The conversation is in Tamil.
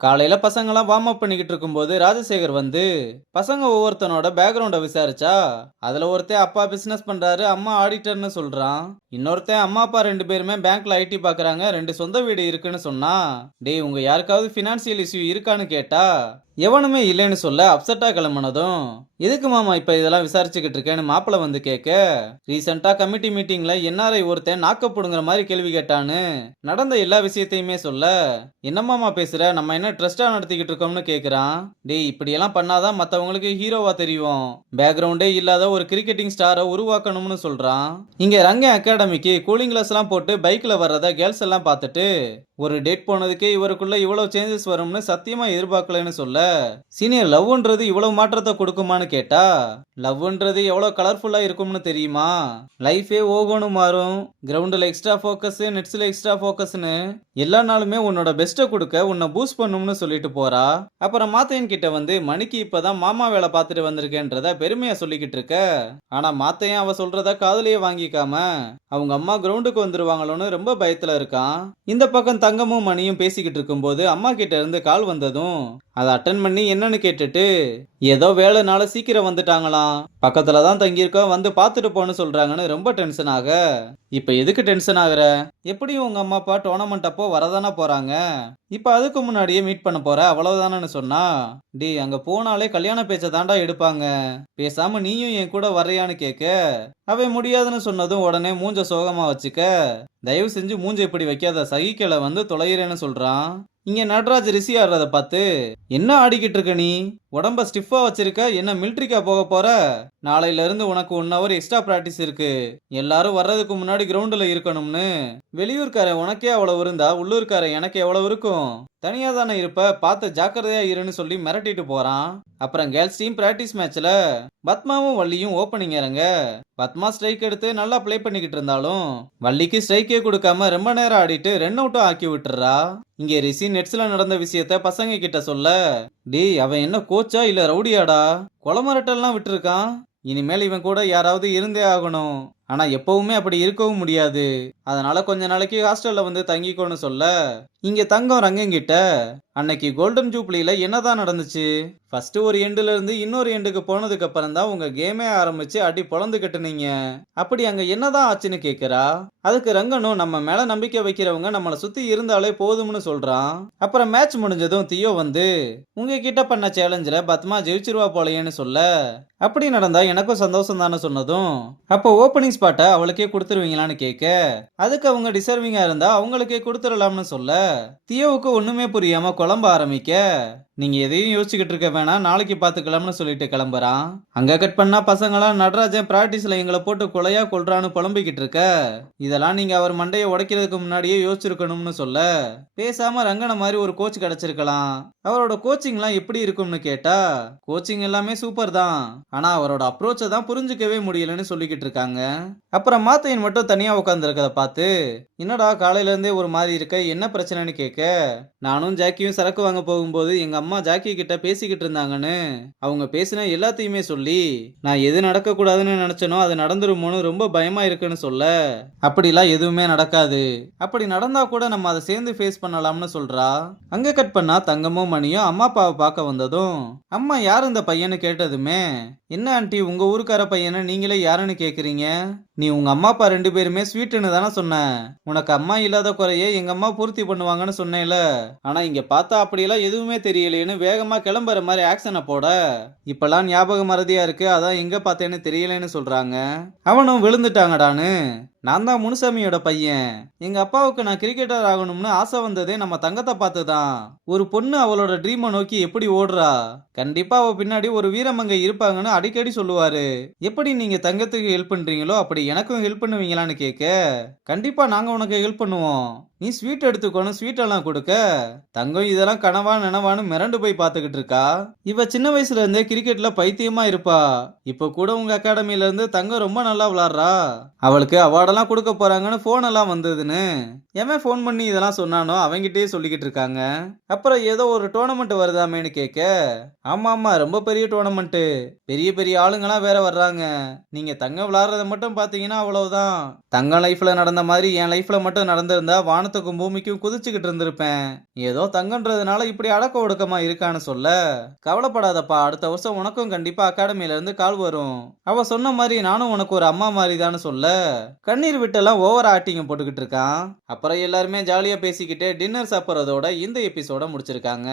காலையில பசங்கெல்லாம் வார்ம் அப் பண்ணிக்கிட்டு இருக்கும்போது ராஜசேகர் வந்து பசங்க ஒவ்வொருத்தனோட பேக்ரவுண்ட விசாரிச்சா அதுல ஒருத்தன் அப்பா பிசினஸ் பண்றாரு, அம்மா ஆடிட்டர்னு சொல்றான். இன்னொருத்தன் அம்மா அப்பா ரெண்டு பேருமே பேங்க்ல ஐடி பாக்குறாங்க, ரெண்டு சொந்த வீடு இருக்குன்னு சொன்னா. டேய், உங்க யாருக்காவது பினான்சியல் இஷ்யூ இருக்கான்னு கேட்டா எவனுமே இல்லைன்னு சொல்ல அப்செட்டா கிளம்புனதும், எதுக்கு மாமா இப்ப இதெல்லாம் விசாரிச்சுக்கிட்டு இருக்கேன்னு மாப்பிள்ள வந்து கேட்க, ரீசெண்டா கமிட்டி மீட்டிங்ல என்ஆர்ஐ ஒருத்தன் நாக்கப்படுங்கிற மாதிரி கேள்வி கேட்டான்னு நடந்த எல்லா விஷயத்தையுமே சொல்ல, என்ன மாமா பேசுற, நம்ம என்ன ட்ரஸ்டா நடத்திக்கிட்டு இருக்கோம்னு கேக்குறான். டேய், இப்படியெல்லாம் பண்ணாதான் மத்தவங்களுக்கு ஹீரோவா தெரியும், பேக்ரவுண்டே இல்லாத ஒரு கிரிக்கெட்டிங் ஸ்டாரை உருவாக்கணும்னு சொல்றான். இங்க ரங்க அகாடமிக்கு கூலிங் கிளாஸ் எல்லாம் போட்டு பைக்ல வர்றத கேர்ள்ஸ் எல்லாம் பார்த்துட்டு ஒரு டேட் போனதுக்கே இவருக்குள்ள இவ்வளவு சேஞ்சஸ் வரும்னு சத்தியமா எதிர்பார்க்கலன்னு சொல்ல, சீனியர் லவ்ன்றது இவ்வளவு மாற்றத்தை கொடுக்குமான்னு கேட்டா, லவ்ன்றது எவ்வளவு கலர்ஃபுல்லா இருக்கும்னு தெரியுமா, லைஃபே ஓகோன்னு மாறும், கிரவுண்டில் எக்ஸ்ட்ரா ஃபோக்கஸ், நெட்ஸ்ல எக்ஸ்ட்ரா ஃபோக்கஸ்னு எல்லா நாளுமே உன்னோட பெஸ்ட்டை கொடுக்க உன்னை பூஸ்ட் பண்ணும்னு சொல்லிட்டு போறா. அப்புறம் மாத்தையன் கிட்ட வந்து மணிக்கு இப்பதான் மாமா வேலை பார்த்துட்டு வந்திருக்கேன்றத பெருமையா சொல்லிக்கிட்டு இருக்க. ஆனா மாத்தையன் அவ சொல்றத காதுலயே வாங்கிக்காம அவங்க அம்மா கிரவுண்டுக்கு வந்துருவாங்களோன்னு ரொம்ப பயத்துல இருக்கான். இந்த பக்கம் தங்கமும் மணியும் பேசிக்கிட்டு இருக்கும்போது அம்மா கிட்ட இருந்து கால் வந்ததும் அதை அட்டன் பண்ணி என்னன்னு கேட்டுட்டு, ஏதோ வேலைனால சீக்கிரம் வந்துட்டாங்களாம், பக்கத்துல தான் தங்கியிருக்கோம், வந்து பார்த்துட்டு போன்னு சொல்றாங்கன்னு ரொம்ப டென்ஷன் ஆக, இப்ப எதுக்கு டென்ஷன் ஆகுற, எப்படியும் உங்க அம்மா அப்பா டோர்னமெண்ட் அப்போ வரதானே போறாங்க, இப்ப அதுக்கு முன்னாடியே மீட் பண்ண போற அவ்வளவுதானு சொன்னா. டி, அங்க போனாலே கல்யாண பேச்ச தாண்டா எடுப்பாங்க, பேசாம நீயும் என் கூட வர்றியான்னு கேட்க, அவன் முடியாதுன்னு சொன்னதும் உடனே மூஞ்ச சோகமா வச்சுக்க, தயவு செஞ்சு மூஞ்ச இப்படி வைக்காத, சகிக்கல, வந்து தொலைகிறேன்னு சொல்றான். இங்க நடராஜ் ரிஷி ஆடுறத பார்த்து, என்ன ஆடிக்கிட்டு இருக்க நீ, உடம்ப ஸ்டிஃபா வச்சிருக்க, என்ன மிலிட்ரிக்கா போக போற, நாளையில இருந்து உனக்கு 1 hour எக்ஸ்ட்ரா பிராக்டிஸ் இருக்கு, எல்லாரும் வர்றதுக்கு முன்னாடி கிரவுண்டுல இருக்கணும்னு. வெளியூர்காரன் உனக்கே அவ்வளவு இருந்தா உள்ளூர்காரன் எனக்கு எவ்வளவு இருக்கும், தனியா தானே இருப்ப, பார்த்து ஜாக்கிரதையா இருன்னு சொல்லி மிரட்டிட்டு போறான். அப்புறம் கேர்ள்ஸ் டீம் பிராக்டிஸ் மேட்ச்ல பத்மாவும் வள்ளியும் ஓப்பனிங் இறங்க, பத்மா ஸ்ட்ரைக் எடுத்து நல்லா ப்ளே பண்ணிக்கிட்டு இருந்தாலும் வள்ளிக்கு ஸ்ட்ரைக்கே கொடுக்காம ரொம்ப நேரம் ஆடிட்டு ரன் அவுட்டும் ஆக்கி விட்டுறா. இங்க ரிஷி நெட்ஸ்ல நடந்த விஷயத்த பசங்க கிட்ட சொல்ல, டேய், அவன் என்ன கோச்சா இல்ல ரவுடியாடா, கொலை மிரட்டல்லாம் விட்டுருக்கான், இனிமேல் இவன் கூட யாராவது இருந்தே ஆகணும், ஆனா எப்பவுமே அப்படி இருக்கவும் முடியாது, அதனால கொஞ்ச நாளைக்கு ஹாஸ்டல்ல வந்து தங்கிக்கோன்னு சொல்ல, இங்க தங்கம் ரங்கங்கிட்ட அன்னைக்கு கோல்டன் ஜூப்ளில என்னதான் நடந்துச்சு, ஃபர்ஸ்ட் ஒரு எண்டுல இருந்து இன்னொரு எண்டுக்கு போனதுக்கு அப்புறம் தான் உங்க கேமே ஆரம்பிச்சு அடி பொழந்து கட்டுனீங்க, அப்படி அங்க என்னதான் ஆச்சுன்னு கேக்குறா. அதுக்கு ரங்கனும், நம்ம மேல நம்பிக்கை வைக்கிறவங்க நம்மளை சுத்தி இருந்தாலே போதும்னு சொல்றான். அப்புறம் மேட்ச் முடிஞ்சதும் தியோ வந்து உங்ககிட்ட பண்ண சேலஞ்சில பத்மா ஜெயிச்சிருவா போலையேன்னு சொல்ல, அப்படி நடந்தா எனக்கும் சந்தோஷம் தானே சொன்னதும், அப்போ ஓப்பனிங் ஸ்பாட்டை அவளுக்கே கொடுத்துருவீங்களான்னு கேட்க, அதுக்கு அவங்க டிசர்விங்கா இருந்தா அவங்களுக்கே கொடுத்துடலாம்னு சொல்ல, தியோவுக்கு ஒண்ணுமே புரியாம குழம்ப ஆரம்பிக்க, நீங்க எதையும் யோசிச்சுக்கிட்டு இருக்க வேணாம், நாளைக்கு பாத்துக்கலாம்னு சொல்லிட்டு கிளம்புறான். அங்க கட் பண்ணா பசங்களாம் நடராஜன் பிராக்டிஸ்ல எங்களை போட்டு கொலையா கொல்றான்னு புலம்பிக்கிட்டு இருக்க, இதெல்லாம் நீங்க அவர் மண்டையை உடைக்கிறதுக்கு முன்னாடியே யோசிச்சிருக்கணும்னு சொல்ல, பேசாம ரங்கன மாதிரி ஒரு கோச் கிடைச்சிருக்கலாம், அவரோட கோச்சிங்லாம் எப்படி இருக்கும்னு கேட்டா, கோச்சிங் எல்லாமே சூப்பர் தான், ஆனா அவரோட அப்ரோச்சை தான் புரிஞ்சுக்கவே முடியலன்னு சொல்லிக்கிட்டு இருக்காங்க. அப்புறம் மாத்தையன் மட்டும் தனியா உட்கார்ந்து இருக்கத பார்த்து, என்னடா காலையில இருந்தே ஒரு மாதிரி இருக்க, என்ன பிரச்சனைன்னு கேட்க, நானும் ஜாக்கியும் சரக்கு வாங்க போகும்போது எங்க அம்மா ஜாக்கி கிட்ட பேசிக்கிட்டு இருந்தாங்கன்னு அவங்க பேசின எல்லாத்தையுமே சொல்லி, நான் எது நடக்க கூடாதுன்னு நினைச்சனோ அது நடந்துருமோன்னு ரொம்ப பயமா இருக்குன்னு சொல்ல, அப்படிலாம் எதுவுமே நடக்காது, அப்படி நடந்தா கூட நம்ம அதை சேர்ந்து ஃபேஸ் பண்ணலாம்னு சொல்றா. அங்க கட் பண்ணா தங்கமும் மணியும் அம்மா அப்பாவை பார்க்க வந்ததும், அம்மா யார் இந்த பையன்னு கேட்டதுமே, என்ன ஆண்டி, உங்க ஊருக்கார பையனை நீங்களே யாருன்னு கேக்குறீங்க, நீ உங்க அம்மா அப்பா ரெண்டு பேருமே ஸ்வீட்டுன்னு தானே சொன்ன, உனக்கு அம்மா இல்லாத குறைய எங்க அம்மா பூர்த்தி பண்ணுவாங்கன்னு சொன்னேல, ஆனா இங்க பார்த்தா அப்படியெல்லாம் எதுவுமே தெரியலையேன்னு வேகமா கிளம்புற மாதிரி ஆக்சனை போட, இப்பெல்லாம் ஞாபக மறதியா இருக்கு, அதான் எங்க பார்த்தேன்னு தெரியலன்னு சொல்றாங்க. அவனும் விழுந்துட்டாங்கடான்னு, நான் தான் முனுசாமியோட பையன், எங்க அப்பாவுக்கு நான் கிரிக்கெட்டர் ஆகணும்னு ஆசை வந்ததே நம்ம தங்கத்தை பார்த்து தான், ஒரு பொண்ணு அவளோட ட்ரீமை நோக்கி எப்படி ஓடுறா, கண்டிப்பா அவ பின்னாடி ஒரு வீரமங்கை இருப்பாங்கன்னு அடிக்கடி சொல்லுவாரு, எப்படி நீங்க தங்கத்துக்கு ஹெல்ப் பண்றீங்களோ அப்படி எனக்கும் ஹெல்ப் பண்ணுவீங்களான்னு கேட்க, கண்டிப்பா நாங்க உனக்கு ஹெல்ப் பண்ணுவோம், நீ ஸ்வீட் எடுத்துக்கோன்னு ஸ்வீட் எல்லாம் கொடுக்க, தங்கம் இதெல்லாம் கனவா நினவான்னு மிரண்டு போய் பார்த்துக்கிட்டு இருக்கா. இவ சின்ன வயசுல இருந்தே கிரிக்கெட்ல பைத்தியமா இருப்பா, இப்ப கூட உங்க அகாடமில இருந்து தங்கம் ரொம்ப நல்லா விளாடுறா, அவளுக்கு அவார்ட் அவார்டெல்லாம் கொடுக்க போறாங்கன்னு போன் எல்லாம் வந்ததுன்னு எவன் ஃபோன் பண்ணி இதெல்லாம் சொன்னானோ அவங்கிட்டயே சொல்லிக்கிட்டு இருக்காங்க. அப்புறம் ஏதோ ஒரு டோர்னமெண்ட் வருதாமேன்னு கேட்க, ஆமா ஆமா ரொம்ப பெரிய டோர்னமெண்ட், பெரிய பெரிய ஆளுங்கலாம் வேற வர்றாங்க. நீங்க தங்கம் விளையாடுறத மட்டும் பாத்தீங்கன்னா அவ்வளவுதான். தங்கம் லைஃப்ல நடந்த மாதிரி என் லைஃப்ல மட்டும் நடந்திருந்தா வானத்துக்கும் பூமிக்கும் குதிச்சுக்கிட்டு இருந்திருப்பேன். ஏதோ தங்கன்றதுனால இப்படி அடக்க ஒடுக்கமா இருக்கான்னு சொல்ல, கவலைப்படாதப்பா, அடுத்த வருஷம் உனக்கும் கண்டிப்பா அகாடமில இருந்து கால் வரும். அவ சொன்ன மாதிரி நானும் உனக்கு ஒரு அம்மா மாதிரிதான்னு சொல்ல, கண்ணீர் விட்டெல்லாம் ஓவர் ஆக்டிங் போட்டுக்கிட்டு இருக்கான். அப்புறம் எல்லாருமே ஜாலியா பேசிக்கிட்டு டின்னர் சாப்பிட்றதோட இந்த எபிசோட முடிச்சிருக்காங்க.